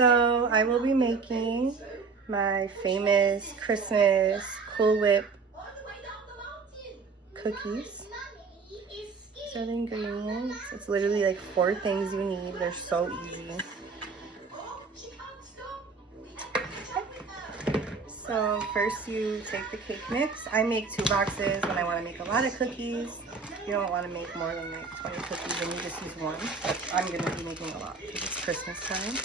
So I will be making my famous Christmas Cool Whip cookies. These are the ingredients. It's literally like 4 things you need. They're so easy. So first you take the cake mix. I make 2 boxes when I want to make a lot of cookies. You don't want to make more than like 20 cookies, and you just use 1. But I'm going to be making a lot because it's Christmas time.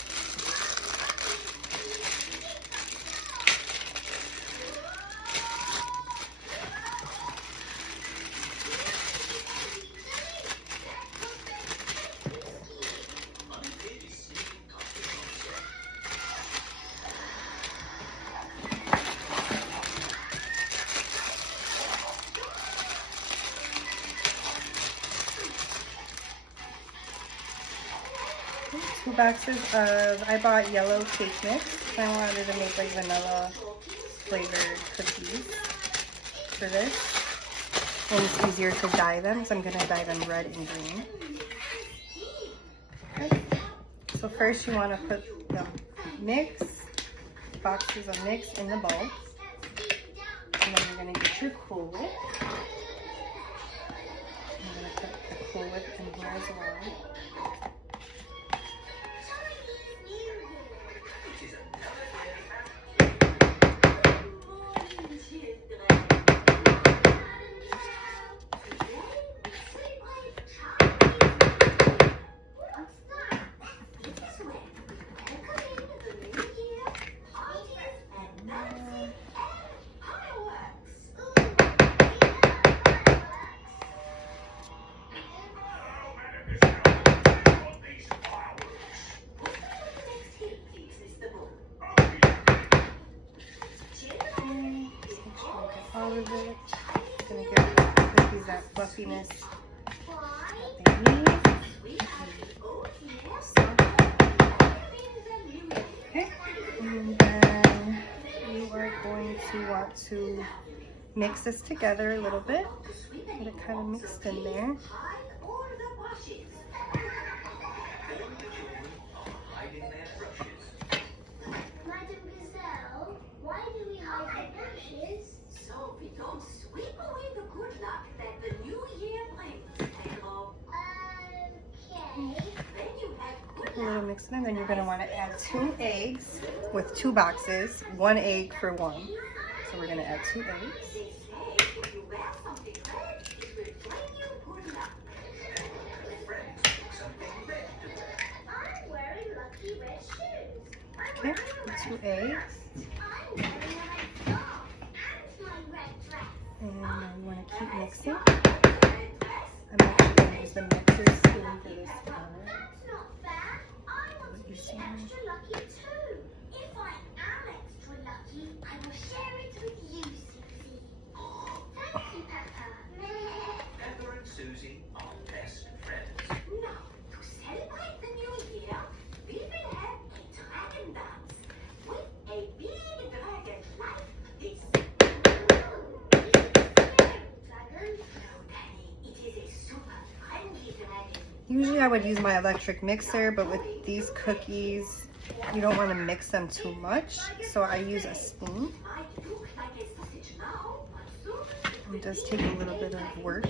2 boxes of, I bought yellow cake mix. I wanted to make like vanilla flavored cookies for this. And it's easier to dye them, so I'm going to dye them red and green. Okay. So first you want to put the boxes of mix in the bowl. And then you're going to get your Cool Whip. I'm going to put the Cool Whip in here as well. All of it. It's gonna give the cookies that fluffiness that they need. Okay, and then you are going to want to mix this together a little bit. Get it kind of mixed in there. A little mix, and then you're going to want to add 2 eggs with 2 boxes, 1 egg for 1. So we're going to add 2 eggs. Okay, 2 eggs. And you want to keep mixing. I'm actually going to use the mixer spoon for this part. Extra lucky too. If I am extra lucky, I will share it with you, Susie. Thank you, Peppa. Peppa and Susie are best friends. Now, to celebrate the new year, we will have a dragon dance with a big dragon like this. Dragon? No, Danny, it is a super friendly dragon. Usually I would use my electric mixer, but with these cookies, you don't want to mix them too much, so I use a spoon. It does take a little bit of work.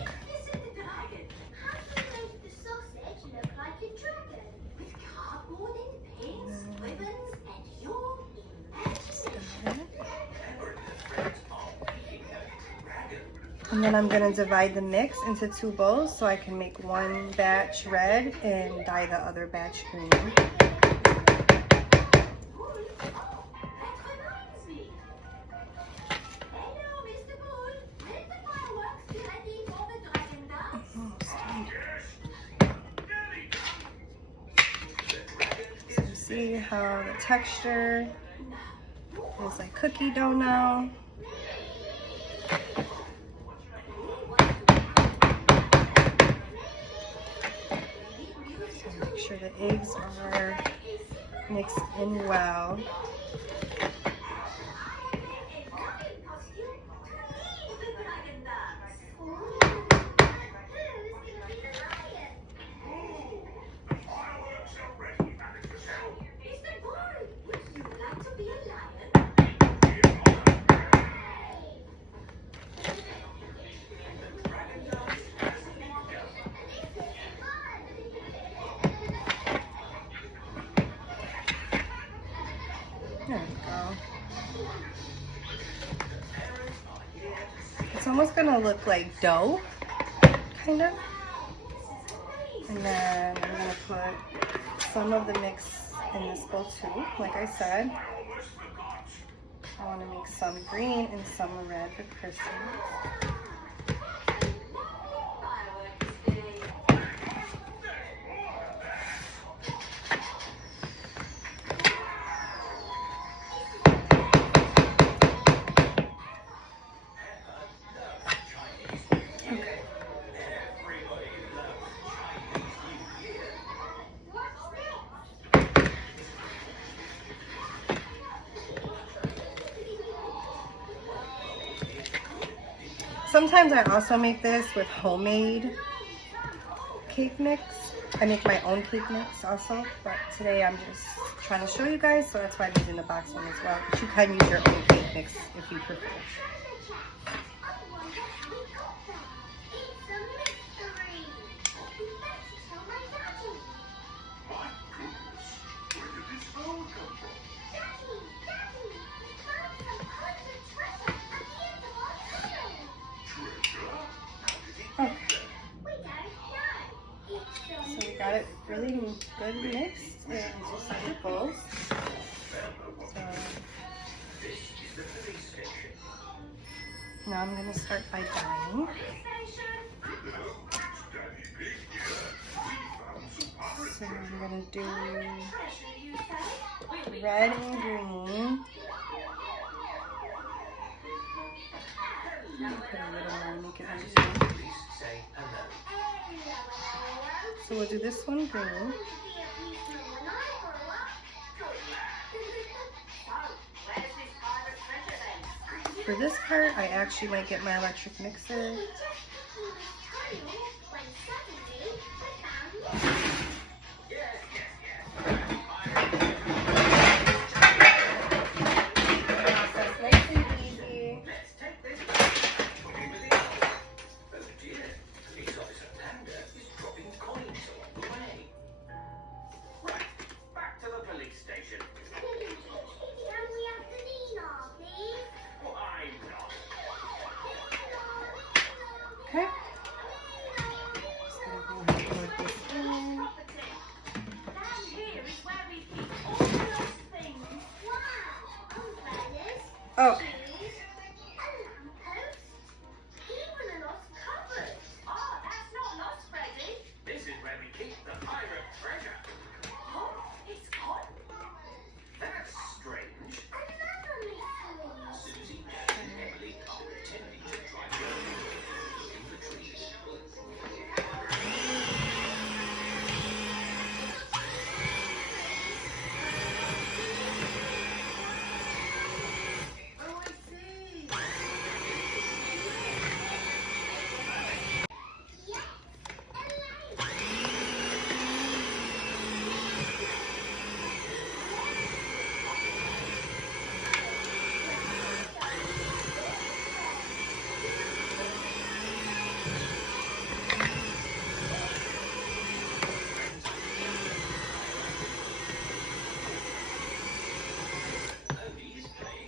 And then I'm going to divide the mix into 2 bowls so I can make 1 batch red and dye the other batch green. So you see how the texture is like cookie dough now. Make sure the eggs are mixed in well. It's almost gonna look like dough, kind of. And then I'm gonna put some of the mix in this bowl too. Like I said, I want to make some green and some red for Christmas. Sometimes I also make this with homemade cake mix. I make my own cake mix also, but today I'm just trying to show you guys, so that's why I'm using the box one as well. But you can use your own cake mix if you prefer. Okay. So we got it really good mixed into separate bowls. So now I'm going to start by dyeing. So I'm going to do red and green. Put a little more, make it nice. So we'll do this one green. For this part, I actually might get my electric mixer. Okay. Just gonna go ahead and put this in. Oh.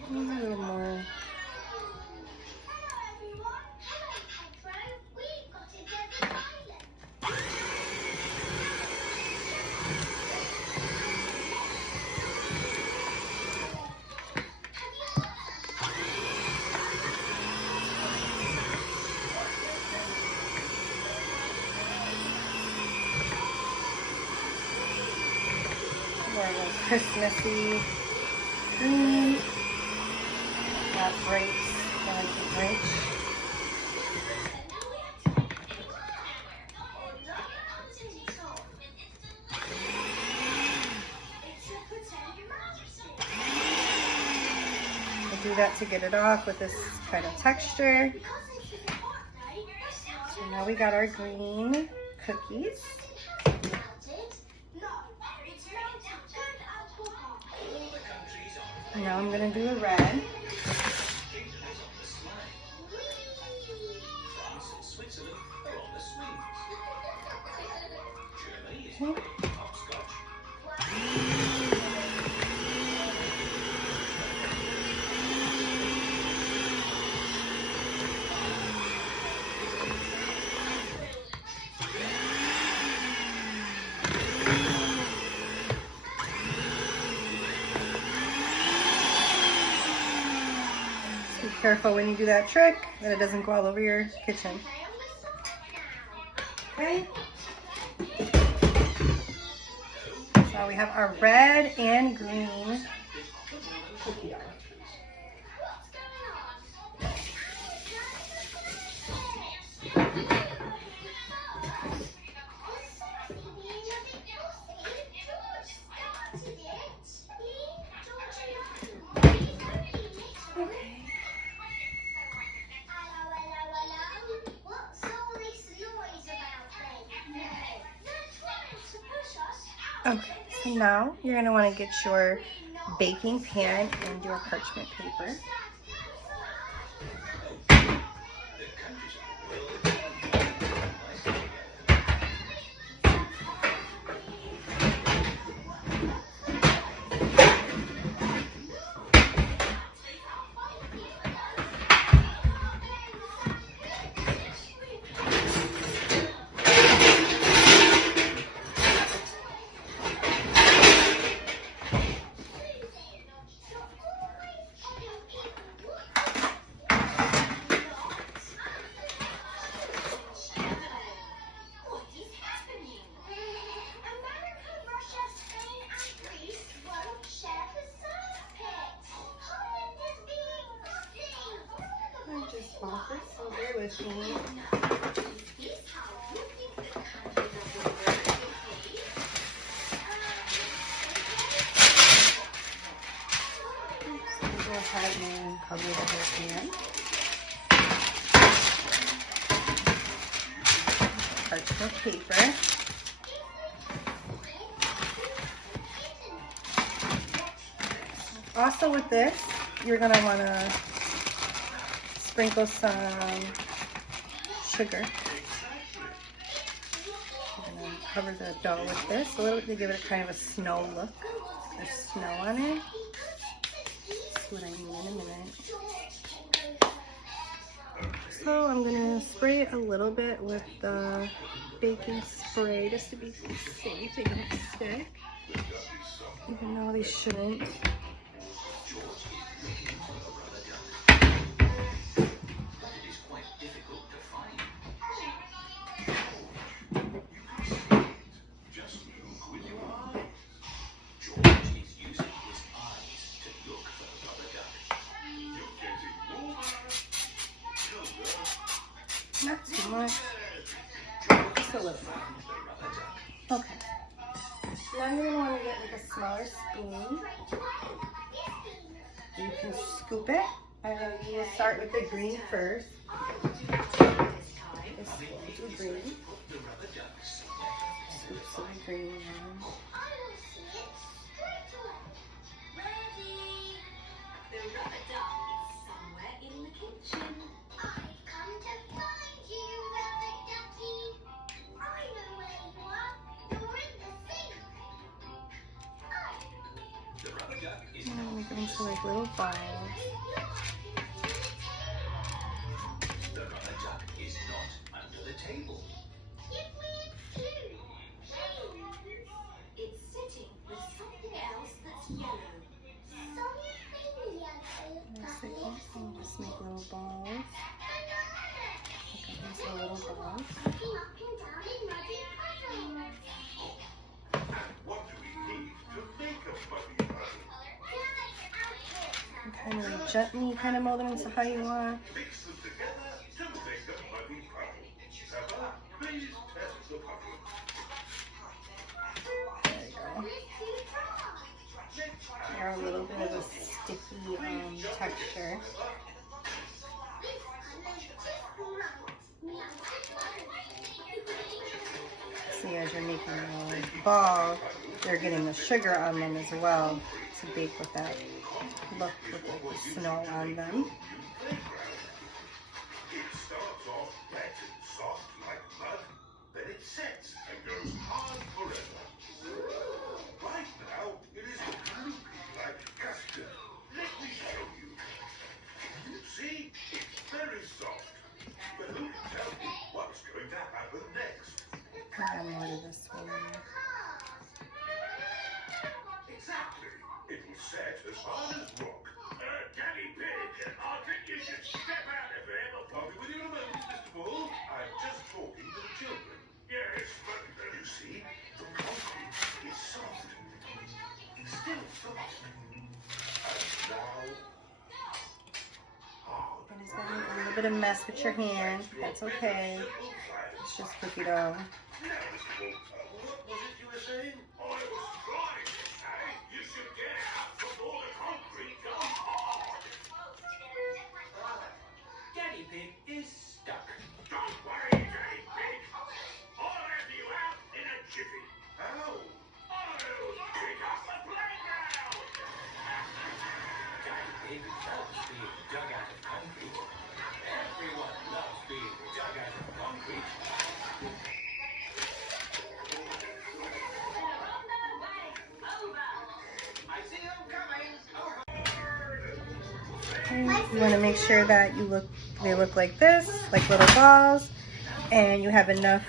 A little more. More of a Christmassy green. Not bright, like the Grinch. I do that to get it off with this kind of texture. So now we got our green cookies. Now I'm going to do a red. Okay. Careful when you do that trick that it doesn't go all over your kitchen. Okay. So we have our red and green cookie dough. Okay, so now you're going to want to get your baking pan and your parchment paper. Just walk this over with me. Go ahead and cover the whole pan. Parchment paper. Also with this, you're going to want to sprinkle some sugar. I'm going to cover the dough with this a little bit to give it kind of a snow look. There's snow on it. That's what I mean in a minute. So I'm going to spray it a little bit with the baking spray just to be safe. They don't stick. Even though they shouldn't. Not too much, just a little bit. Okay. Now you're going to want to get like a smaller spoon. You can scoop it. I know you will start with the green first. This spoon to green. Scoop some green in. Make them into like little balls. The rubber duck is not under the table. It's sitting with something else that's yellow. Just make little balls. Okay, these are little balls. What do we need to make a muddy puddle? Kind of gently mold them into how you want. Mix them together to make a muddy puddle. Pepper, please test the puddle. There you go. They're a little bit of a sticky texture. See, as you're making a ball, they're getting the sugar on them as well to bake with that look with the snow on them. It starts off wet and soft like mud, then it sets and goes hard forever. Right now, it is gloopy like custard. Let me show you. See? It's very soft. But who can tell me what's going to happen next? Add more to this one. Exactly. It will set as hard as rock. Daddy Pig, our technician bit of mess with your hand. That's okay. It's just cookie dough. Now, Mr. Wolf, what was it you were saying? I was trying to say you should get out before the concrete goes hard. Daddy Pig is stuck. Don't worry, Daddy Pig. I'll have you out in a jiffy. How? I'll pick up the playground. Daddy Pig loves being dug out of concrete. Everyone loves being dug out of concrete. I see them coming. Over. You want to make sure that they look like this, like little balls, and you have enough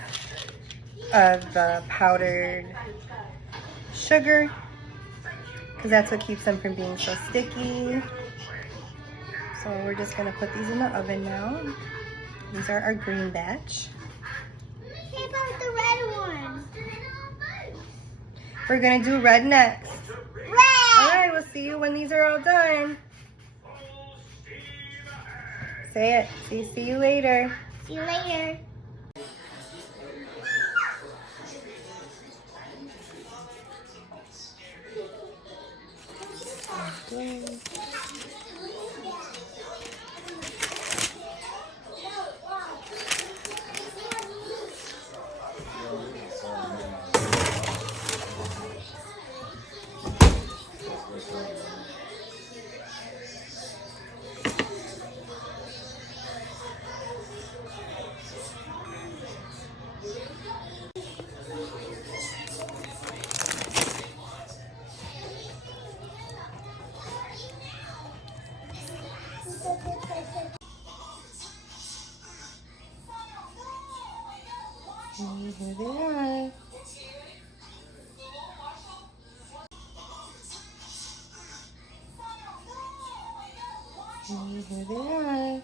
of the powdered sugar, because that's what keeps them from being so sticky. So we're just going to put these in the oven now. These are our green batch. What about the red one? We're going to do red next. Red! Alright, we'll see you when these are all done. Say it. See you later. See you later. And here they are. And here they are.